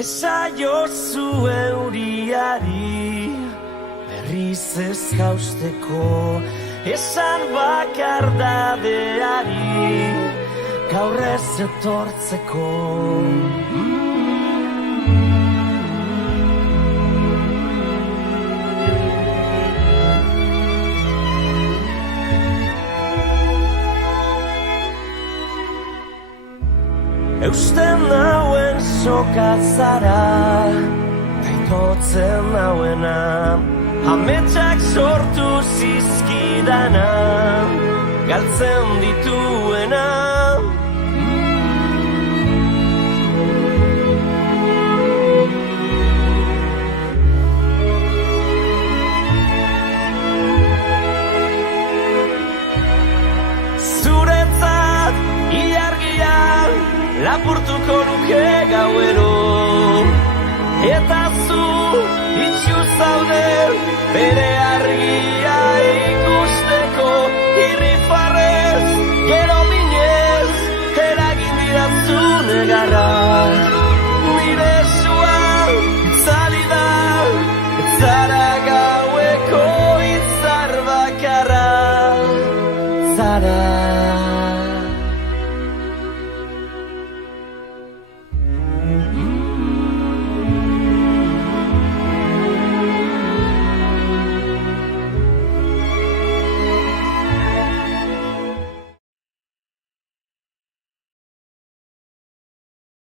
Esaiozu euriari berriz ez jausteko, esan bakardadeari gaur ez etortzeko. Eusten nauen sokatzara, taitotzen nauena, ametsak sortu zizkidana, galtzen dituena. Zuretzat ilargian lapurtuko nuke gauero, eta zu itxu zaude bere argia ikusteko. Irrifarrez, gero minez, eragin didazu negarra. Nire esua itzali da, etzara gaueko itzar bakarra. Zara